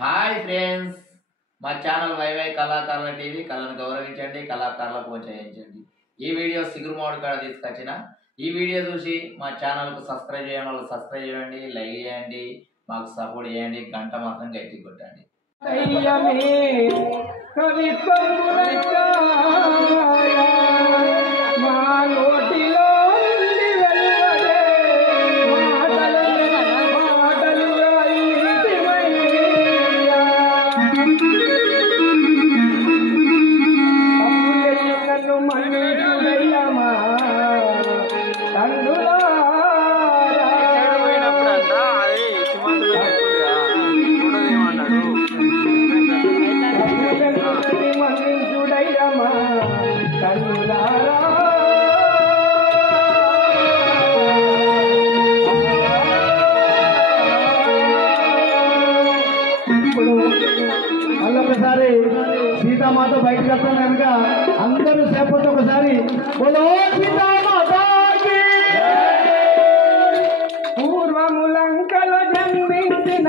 Hi friends, మా channel YY కళాకారుల TV. కళను గౌరవించండి, కళాకారులకు ప్రోత్సహించండి. ఈ వీడియో సిగురుమాడు కాడ తీసుకొచ్చిన ఈ వీడియో చూసి మా ఛానల్కు సబ్స్క్రైబ్ చేయడం వల్ల సబ్స్క్రైబ్ చేయండి, లైక్ చేయండి, మాకు సపోర్ట్ చేయండి, గంట మాత్రం గట్టి కొట్టండి. ఒకసారి సీతామాత బయటకు వస్తాను కనుక అందరూ సేపటి ఒకసారి పూర్వములంకలో జన్మించిన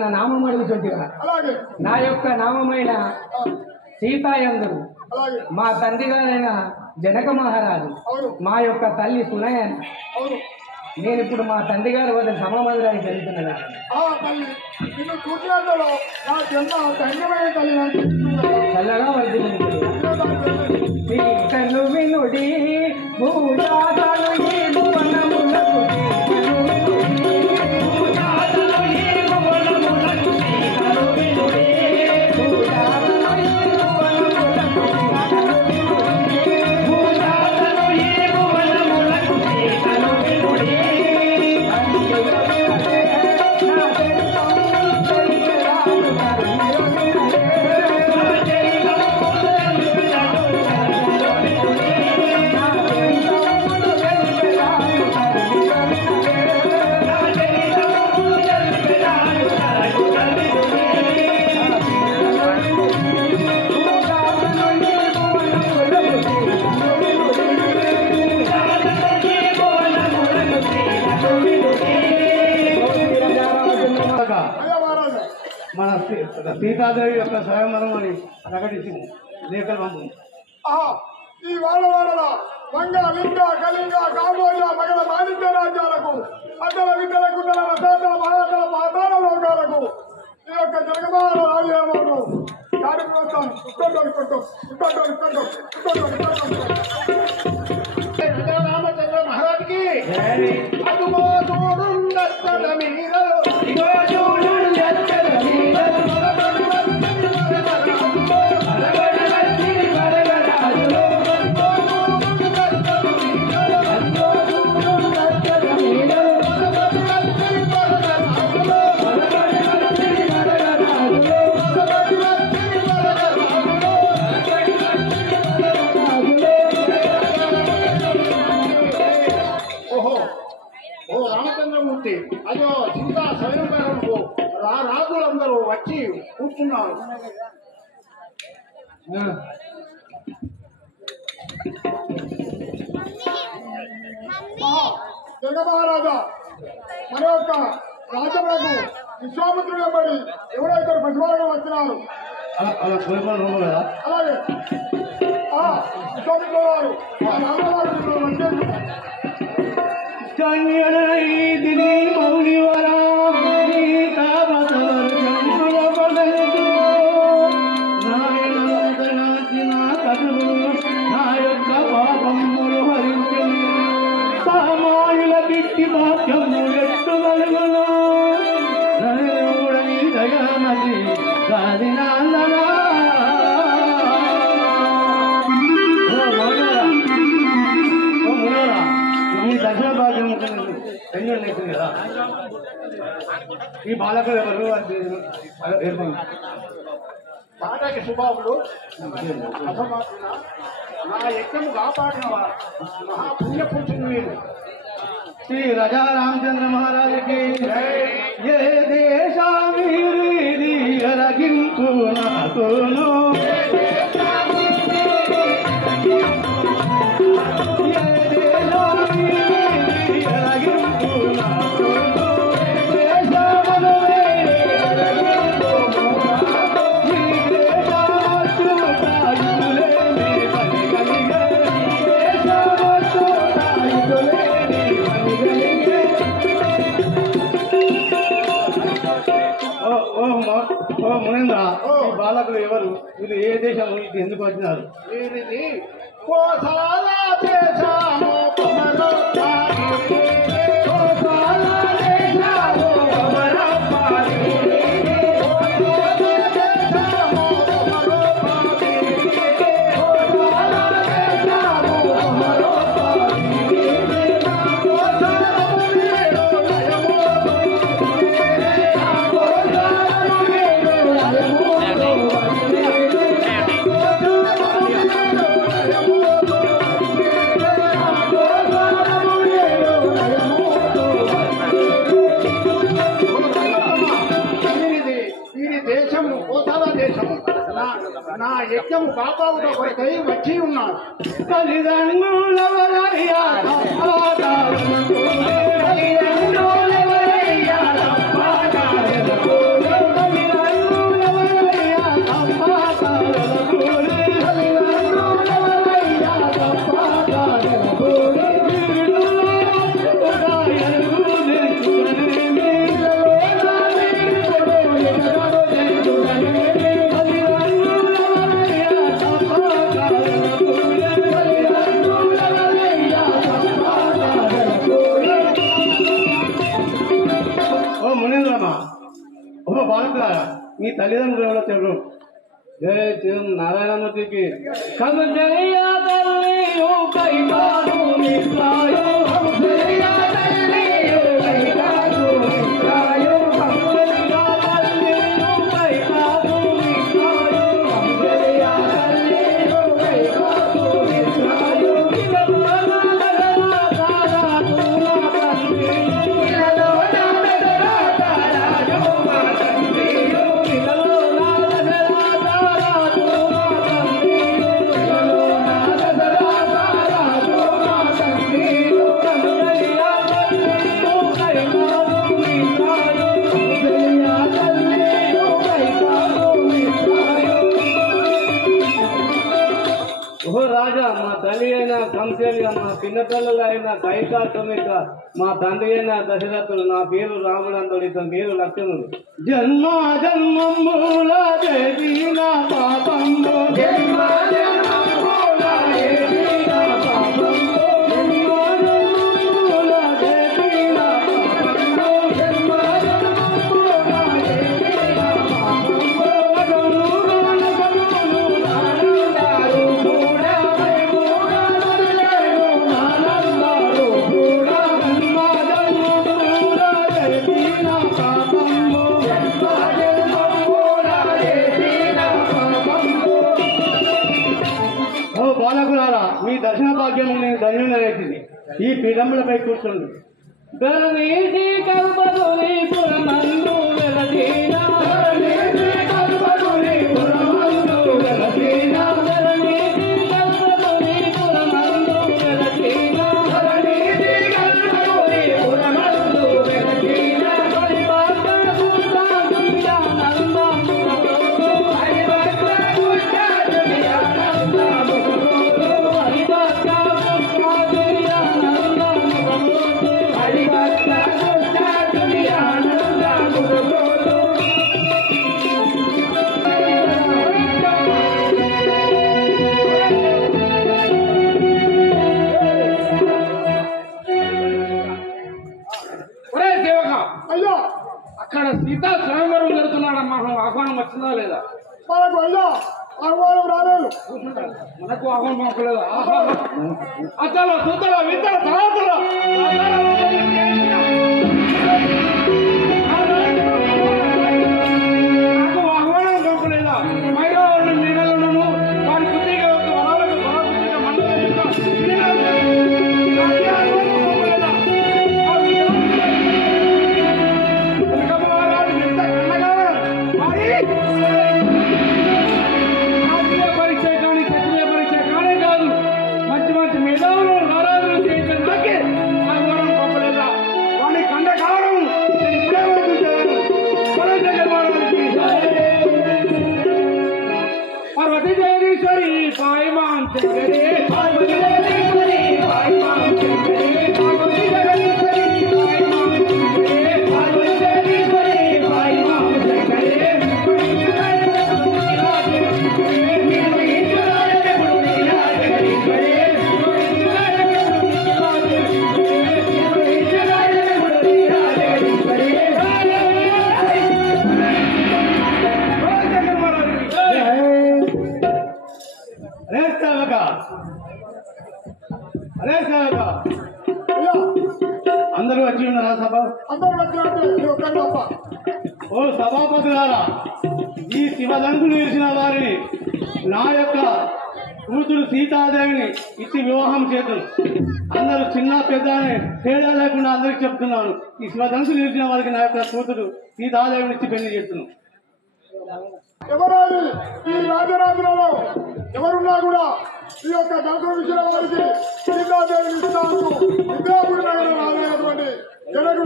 నా నామం అడుగుతుంటిగా నా యొక్క నామమైన సీతాయందుడు మా తండ్రి గారైన జనక మహారాజు మా యొక్క తల్లి సునయన. నేను ఇప్పుడు మా తండ్రి గారి వద్ద సమామందిరానికి వెళ్తున్నాను. చల్లగా వర్ధిల్లును వినుడి భూజాతలు ఈ భువనములకు సీతాదేవి యొక్క స్వయంవరం అని ప్రకటించింది లేఖలు పంపు. ఈ వాడవాడల మంగ లింగ కళింగ కాంబోజ మగల మాణిక్య రాజ్యాలకు అతల విద్యల గుడ్డల రసాతల మహాతల పాతాల లోకాలకు ఈ యొక్క జగమాల రాజ్యాలను కార్యక్రమం రామచంద్ర మహారాజుకి అదుగో చూడు మీద రామచంద్రమూర్తి అయ్యో సీతా స్వయంవరంకు రాజులందరూ వచ్చి కూర్చున్నారు. జగమహారాజా మన యొక్క రాజ్యములకు విశ్వామిత్రుడు వెంబడి ఎవరైతే పశువాలను వచ్చినారు అలాగే విశ్వామిత్రుడు వారు రామవారు వచ్చేసి నా యొక్క పాపములు హరించని సామాయుల దిట్టి భాగ్యము ఎట్టుగలుగును నలుగుడని దయామతి గాది నాందనా ఈ దర్శన భాగ్యం ధన్యం లేకుంది కదా. ఈ బాలకులు ఎవరు తాటకి సుబాబులు అసమాత్మ నా యజ్ఞము కాపాడిన మహాపుణ్యపురుషుడు మీరు. శ్రీ రాజా రామచంద్ర మహారాజుకి ఏ దేశాన్ని అరగింపు నాకును మునేంద్ర బాలకులు ఎవరు మీరు ఏ దేశం ఇది ఎందుకు వచ్చినారు? వీరిది కోసాల దేశము నా యజ్ఞము కాపాడుట కొరకై వచ్చి ఉన్నారు. తల్లిదండ్రులవరయ్యా మీ తల్లిదండ్రులు ఎవరో తెలుగు. జయ శ్రీ నారాయణమూర్తికి చిన్నపిల్లలు అయిన సైక సుమిక మా తండ్రి అయిన దశరథుడు నా పేరు రాముడంతుడు ఇతని పేరు లక్ష్మణుడు జన్మ జన్మముల దేవి నా పాపము జన్మ జన్మముల దేవి నా పాపము జన్మ జన్మముల దేవి నా పాపము జన్మ జన్మముల దేవి నా పాపము బాలకులారా మీ దర్శన భాగ్యం నేను ధన్యులైతుంది ఈ పీఠములపై కూర్చోండి అక్కడ సీతా స్వయంవరం జరుగుతున్నాడమ్మా ఆహ్వానం వచ్చిందా లేదా మనకు అయ్యా ఆహ్వానం రాలేదు మనకు ఆహ్వానం పంపలేదు అతల సుతల విత్తల తలాతల నాకు ఆహ్వానం పంపలేదా మైగా ఉన్న మీనలను వారి బుద్ధిగా వరాలకు బలబుద్ధిగా మండలం पार्वती जगदीश्वरी पाई मां चंद्रे पार्वती जगदीश्वरी पाई मां चंद्रे पार्वती जगदीश्वरी पाई मां चंद्रे पार्वती जगदीश्वरी पाई मां चंद्रे అందరూ వచ్చి ఉన్నారా సభ అందరూ వచ్చినట్టు ఓ సభాపతులారా ఈ శివదంకులు విరిచిన వారిని నా యొక్క కూతురు సీతాదేవిని ఇచ్చి వివాహం చేతులు అందరూ చిన్న పెద్ద తేడా లేకుండా అందరికి చెప్తున్నాను ఈ శివదంకులు విరిచిన వారికి నా యొక్క కూతురు సీతాదేవిని ఇచ్చి పెళ్లి చేస్తున్నాను ఎవరాలి ఈ రాజరాజులలో ఎవరున్నా కూడా ఈ యొక్క దంకులు విషయం వారికి సీతాదేవి ఇస్తాను విద్యాపురి నగరం రానటువంటి జనకు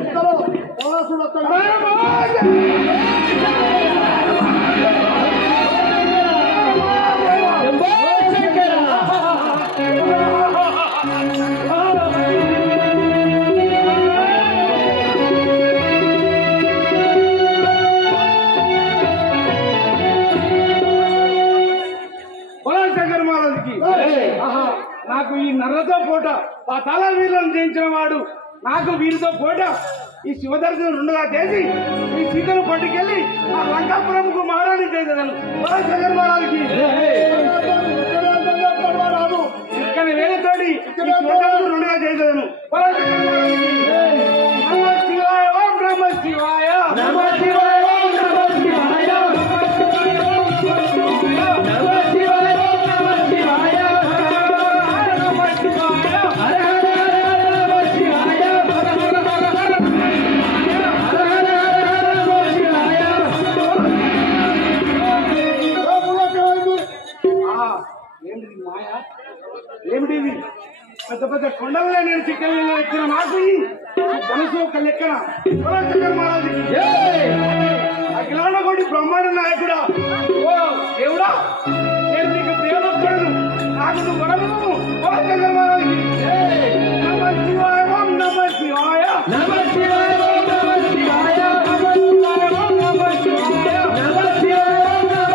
ఇంతలో నాకు ఈ నర్రతో పోట ఆ తల వీళ్ళని జయించిన వాడు నాకు వీరితో పోట ఈ శివదర్శనం రెండుగా చేసి ఈ సీతను పట్టుకెళ్ళి ఆ లంకాపురంకు మహారాణి చేసేదాను జగన్మారానికి ఇక్కడ వేలతోడి ఈ శివదర్శనం రెండుగా చేసేదాను శివాయ ఓం నమ శివాయ నమ శివాయ ఓం నమ శివాయ ఏమిటిది పెద్ద పెద్ద కొండలనే నేను చిక్కలు ఎక్కిన నాకు మనసు ఒక లెక్కన అఖిలాండకోటి బ్రహ్మాండ నాయకుడా ఓ దేవుడా నేను నీకు ప్రియభక్తుడను నాకు నువ్వు వరము ఓ జగన్మారానికి నమ శివాయ ఓం నమ శివాయ నమ శివాయ ఓం నమ శివాయ నమ శివాయ ఓం నమ శివాయ నమ శివాయ ఓం నమ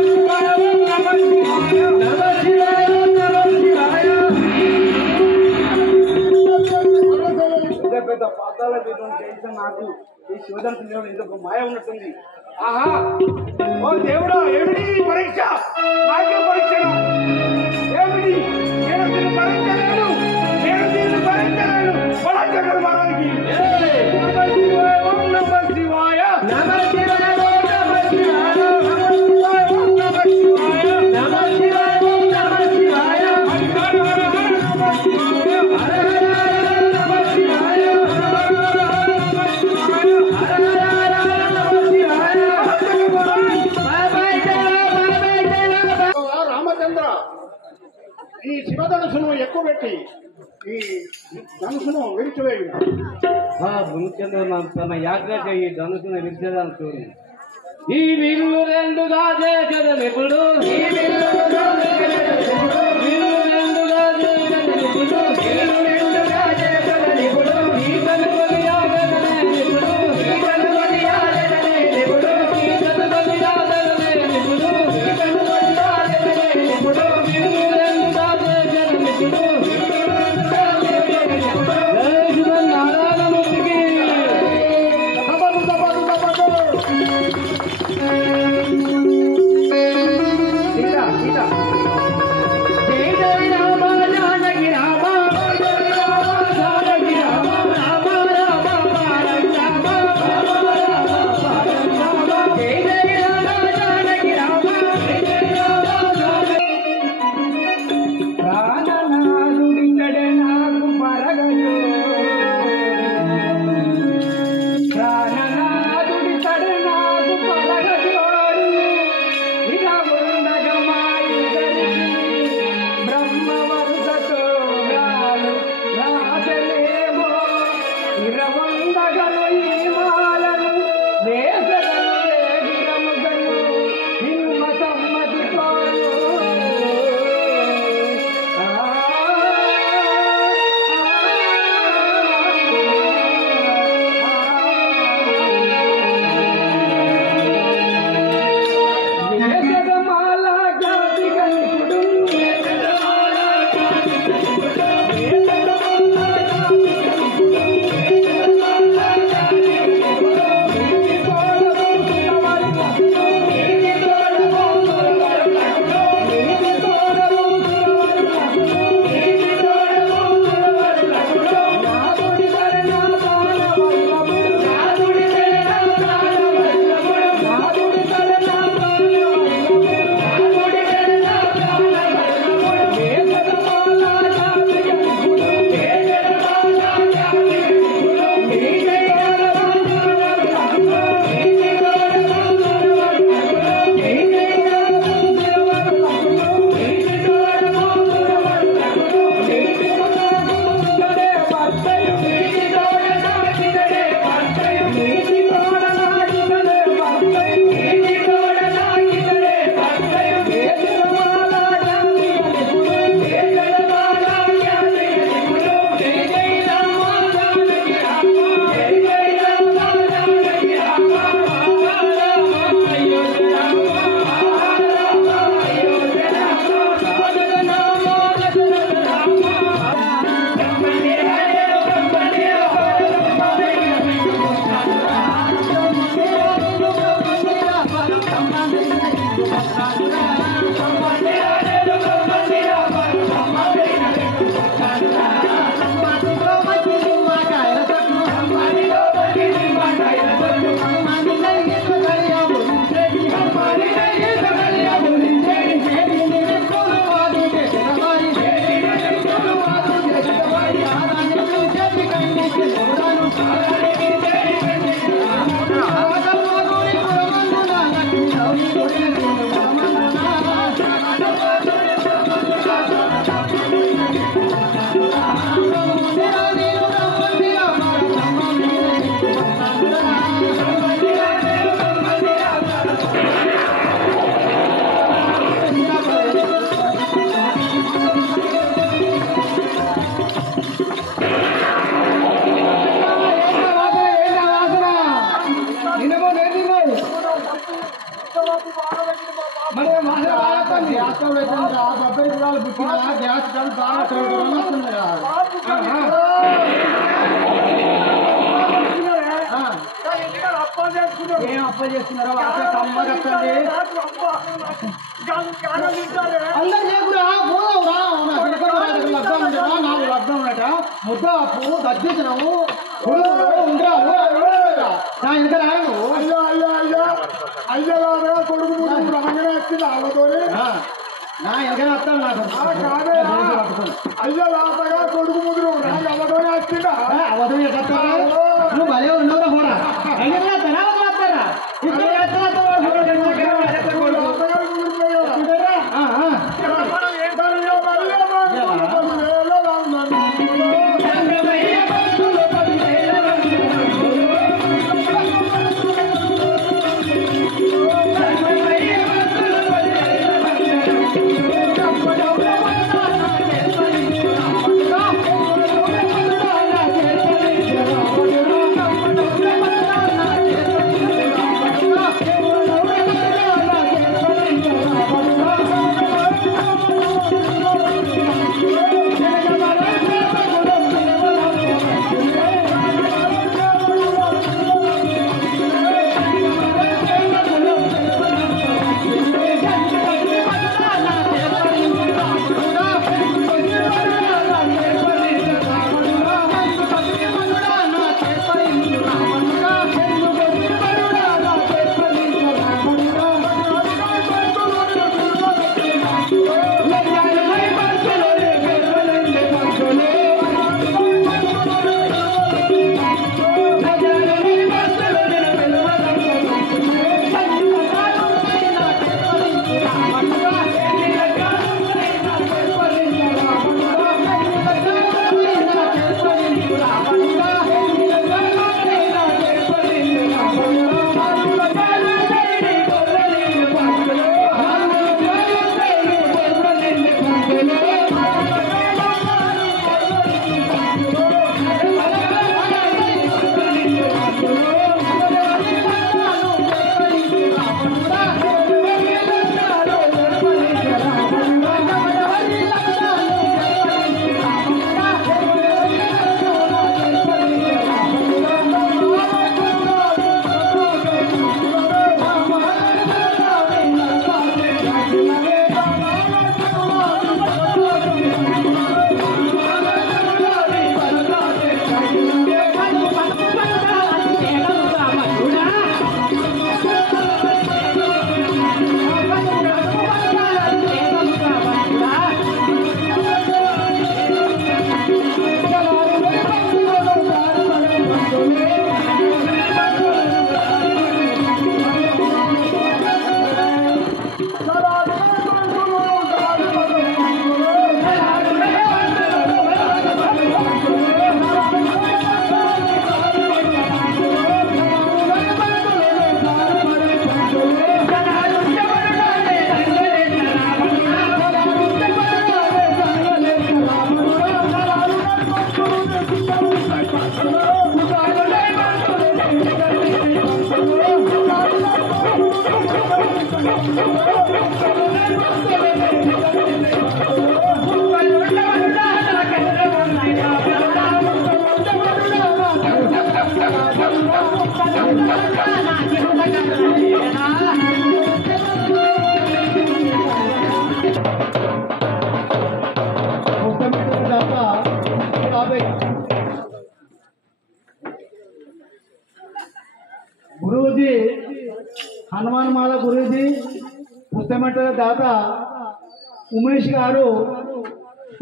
శివాయ నమ శివాయ ఓం నమ శివాయ నమ శివాయ ఓం నమ శివాయ. పెద్ద పెద్ద పాతాల చేసిన నాకు ఈ శివదంతుని దేవుడు ఇంకొక మాయ ఉన్నట్టుంది. ఆహా ఓ దేవుడా ఏమిటి ఈ పరీక్ష నాకే పరీక్షను ఏమిటి నేను దీన్ని భరించలేను నేను దీన్ని భరించలేను ఓ జగన్మారానికి నమ శివాయ ఓం నమ శివాయ నమ శివాయ ఓం నమ శివాయ నమ శివాయ ఓం నమ శివాయ నమ శివాయ ఓం నమ శివాయ హర హర నమ శివాయ హర హర నమ శివాయ హర హర నమ శివాయ హర హర నమ శివాయ. రామచంద్ర ఈ శివధనుసును ఎక్కువ పెట్టి ఈ ధనుసును విరిచివేయు. భూమచంద్ర తన యాత్ర ఈ ధనుసును విరిచేదాన్ని చూడు. ఈ విల్లు రెండుగా చేసెదనిప్పుడు ఈ విల్లు రెండుగా చేసెదనిప్పుడు ఈ రెండుగా చేసెదనిప్పుడు ఈ కనుగొని యాదెదనిప్పుడు ఈ కనుగొని యాదెదనిప్పుడు ఈ కనుగొని యాదెదనిప్పుడు ఈ కనుగొని యాదెదనిప్పుడు విల్లు రెండుగా చేసెదనిప్పుడు జై శ్రీమన్నారాయణమూర్తికి. సీత సీత జై జై ఏం అప్ప చేస్తున్నారో అందరు లేకురా నాకు అర్థం ఉన్నట ముద్ద అప్పు తగ్గించినాము నా ఇంకా రాను అయ్యా కొడుకు రాగానే వచ్చింది ఆమెతోనే నా ఎనకనే వస్తాను నాకు అయ్యా లాపగా కొడుకు ముదురు నాకు అమ్మతోనే వచ్చిందా అవధం నువ్వు భలే ఉన్నావురా కూడా వస్తారా గురూజీ హనుమాన్మాల గురూజీ పుస్తమట్టల దాత ఉమేష్ గారు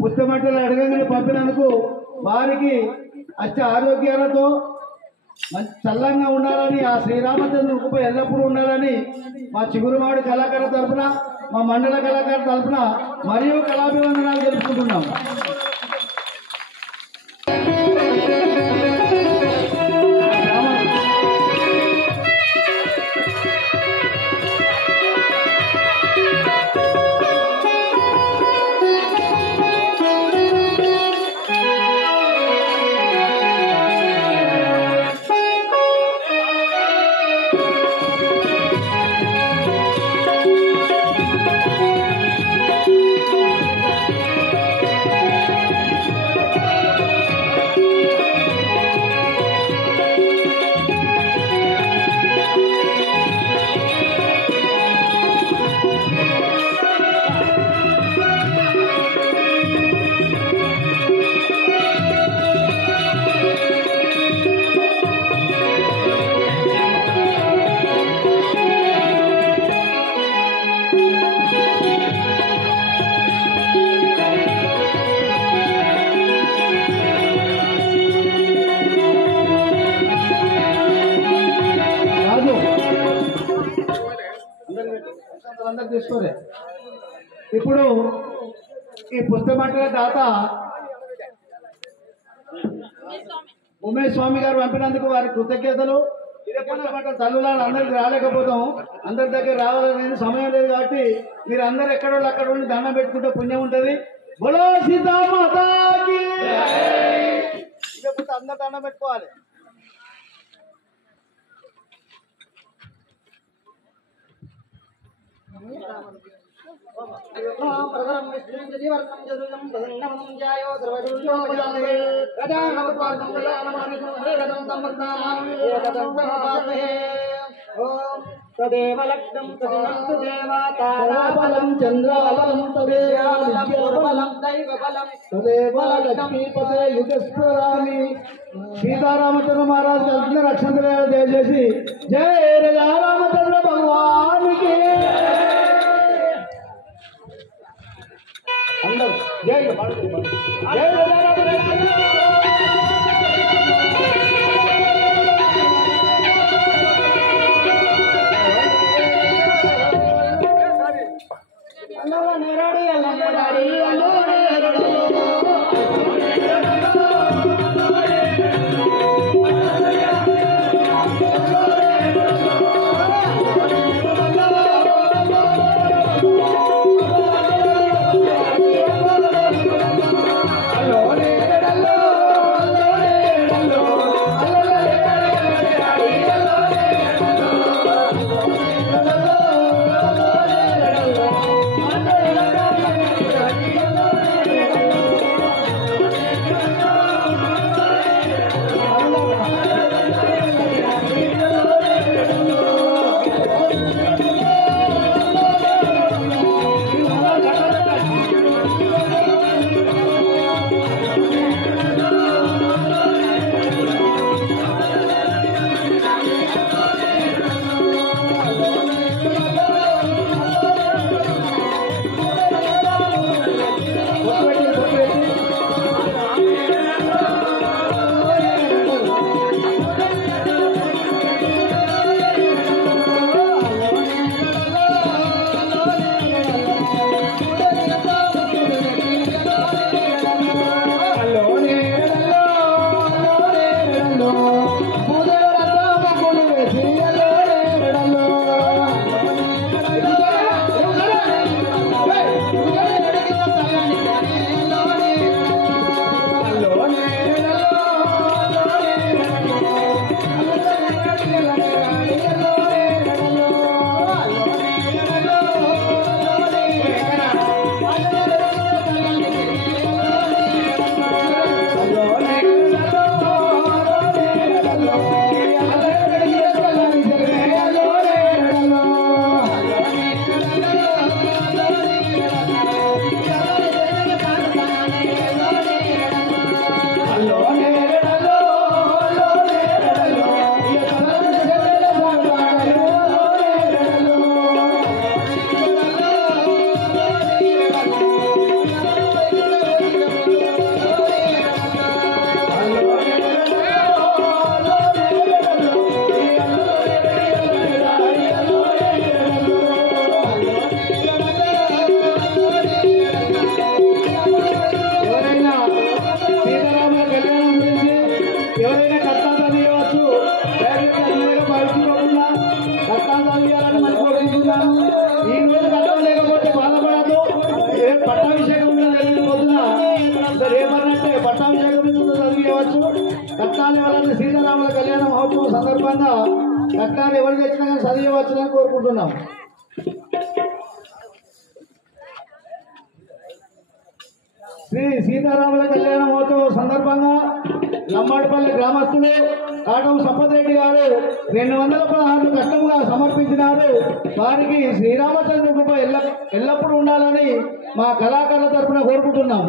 పుస్తమట్టలు అడగంగానే పంపినందుకు వారికి అచ్చ ఆరోగ్యాలతో మంచి చల్లంగా ఉండాలని ఆ శ్రీరామచంద్ర కృప ఎల్లప్పుడూ ఉండాలని మా చిగురుమాడి కళాకారుల తరఫున మా మండల కళాకారుల తరఫున మరియు కళాభివందనాలు జరుపుకుంటున్నాం. తీసుకోలే. ఇప్పుడు ఈ పుస్తకమంటల దాత ఉమేష్ స్వామి గారు పంపినందుకు వారి కృతజ్ఞతలు. ఇదే పుస్తకమంటల తల్లులాలు అందరికి రాలేకపోతాం, అందరి దగ్గర రావాలనేది సమయం లేదు కాబట్టి మీరు అందరు ఎక్కడో అక్కడ ఉండి దండం పెట్టుకుంటే పుణ్యం ఉంటుంది. బోలో సీతామాతాకి అందరు దండం పెట్టుకోవాలి. తదేవ లగ్నం తదినంతు దేవతారాబలం చంద్రబలం తదేవబలం దైవబలం తదేవ లక్ష్మీపతే యుగస్ఫురామి. సీతారామచంద్ర మహారాజు కలిసిన రక్షణ దయచేసి జయ రామచంద్ర భగవానికి అందరూ జై జై కట్నాలు ఎవరైనా సీతారాముల కళ్యాణ మహోత్సవం సందర్భంగా కట్నాలు ఎవరు తెచ్చినా కానీ చదివచ్చునని కోరుకుంటున్నాం. శ్రీ సీతారాముల కళ్యాణ మహోత్సవం సందర్భంగా లంబాడిపల్లి గ్రామస్తులు కాటం సంపత్ రెడ్డి గారు 216 కష్టంగా సమర్పించినారు. వారికి శ్రీరామచంద్ర కృప ఎల్లప్పుడూ ఉండాలని మా కళాకారుల తరఫున కోరుకుంటున్నాం.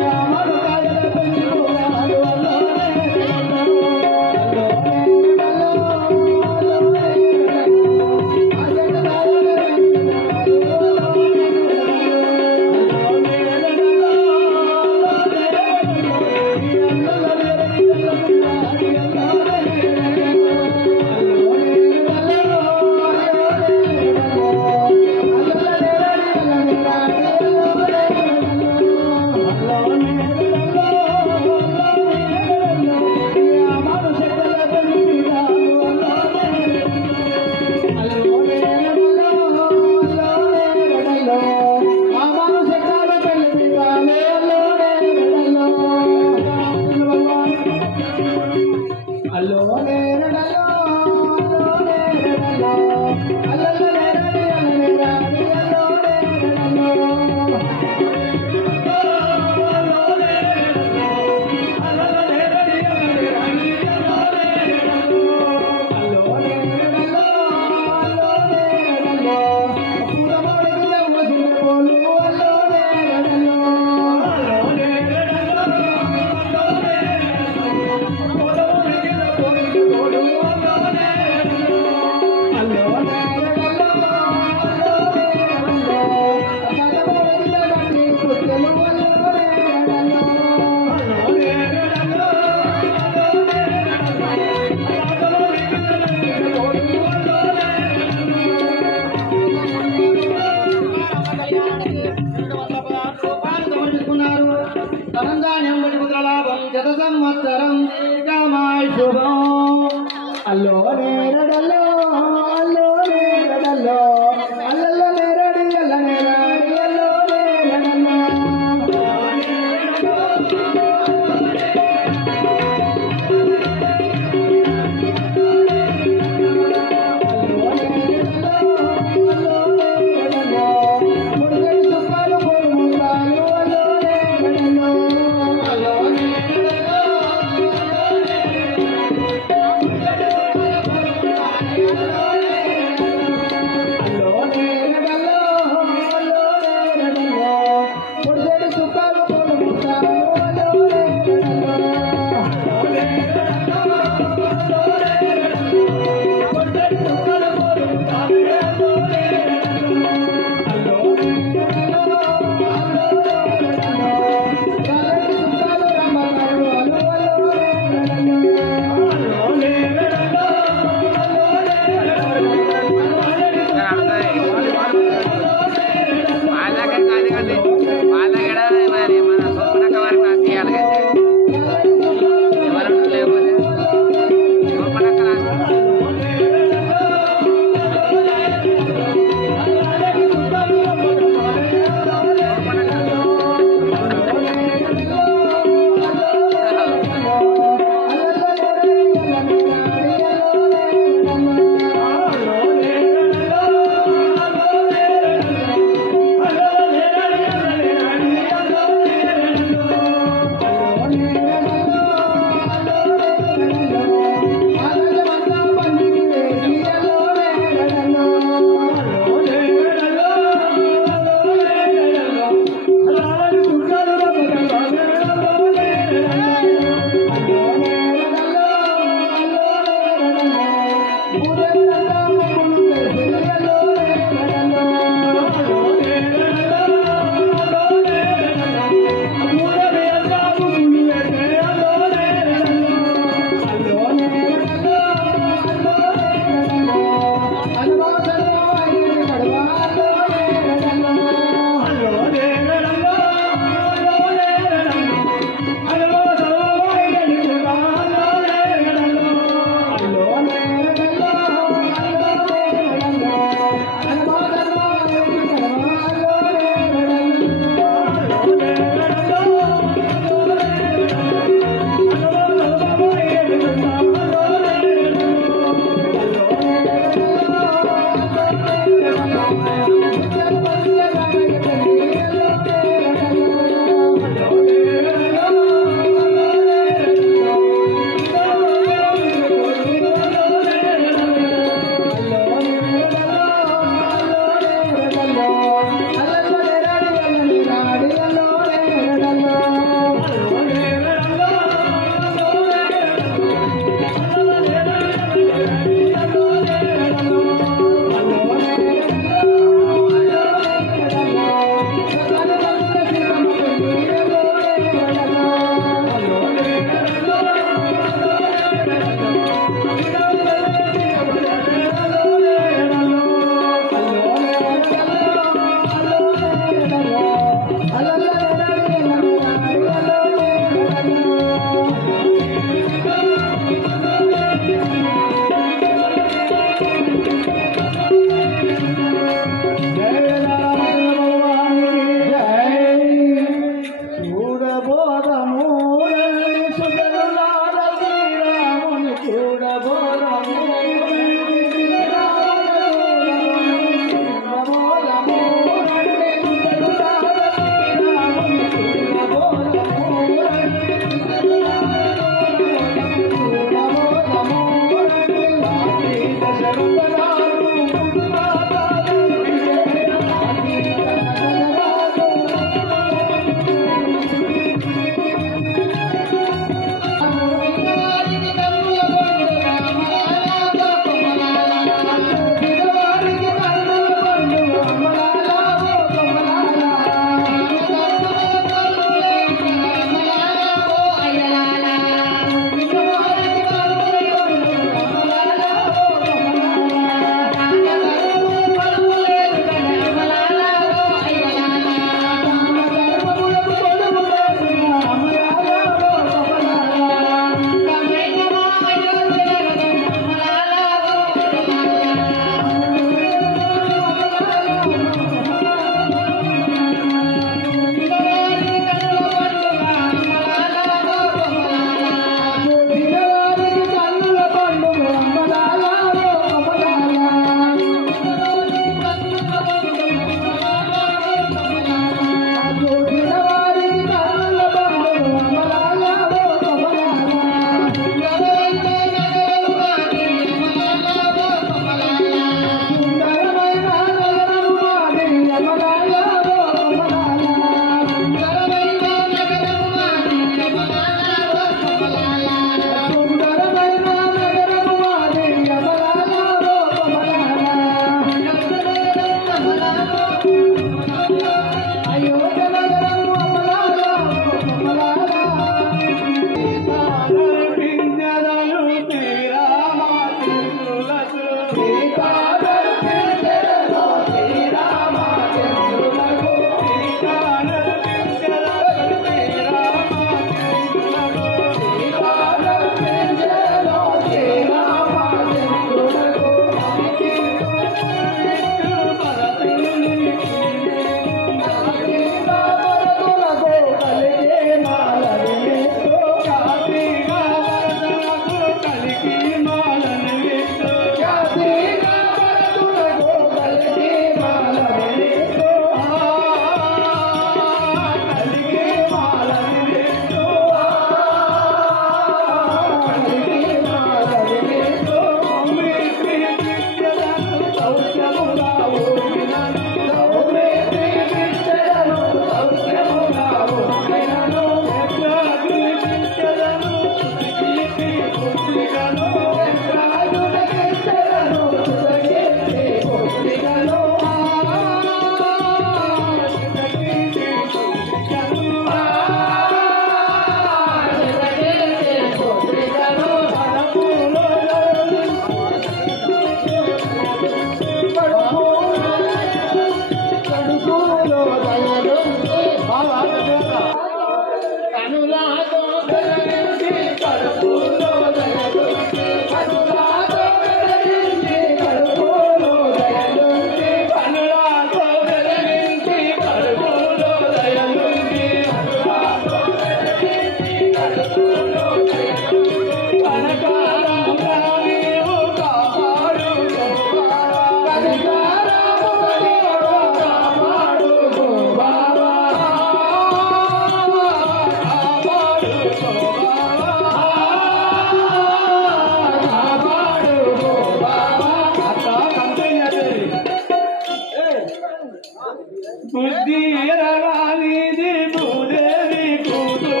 బుద్ధి ఎరగానిది భూదేవి కూతురు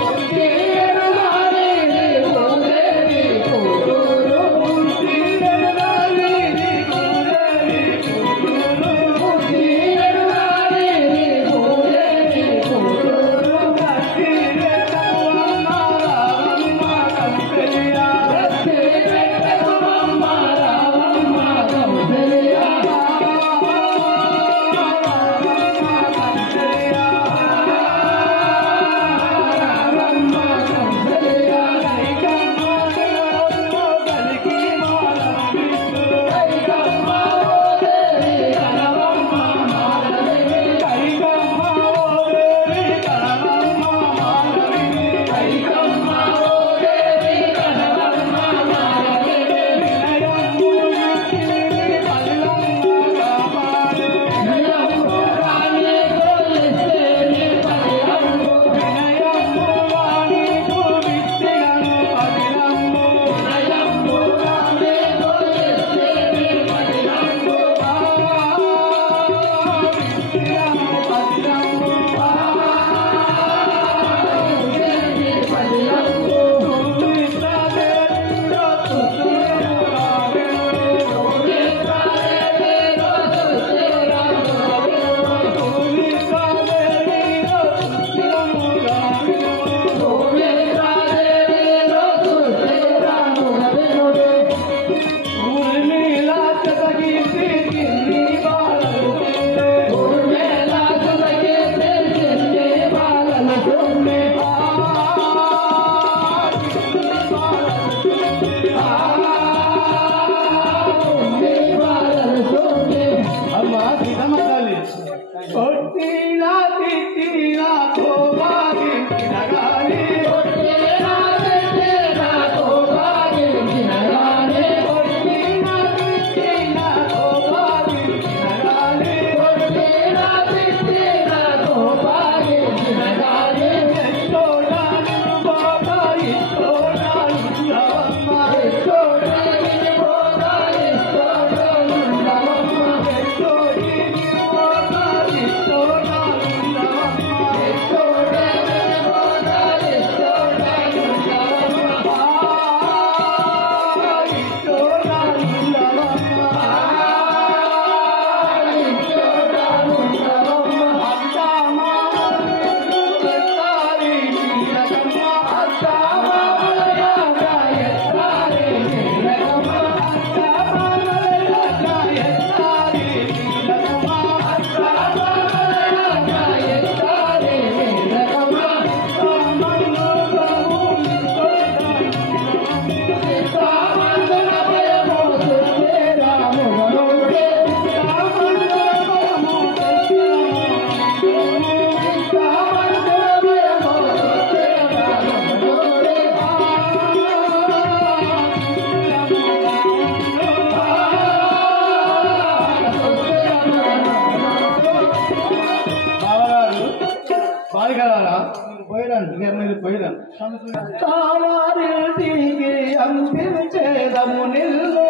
బుద్ధి ఎరగానిది భూదేవి కూతురు బుద్ధి ఎరగానిది భూదేవి కూతురు బుద్ధి ఎరగానిది భూదేవి కూతురు భక్తి వెంకటమ్మ రావమ్మ కంపెలియా భక్తి వెంకటమ్మ రావమ్మ కంపెలియా అందించేదము నిల్లు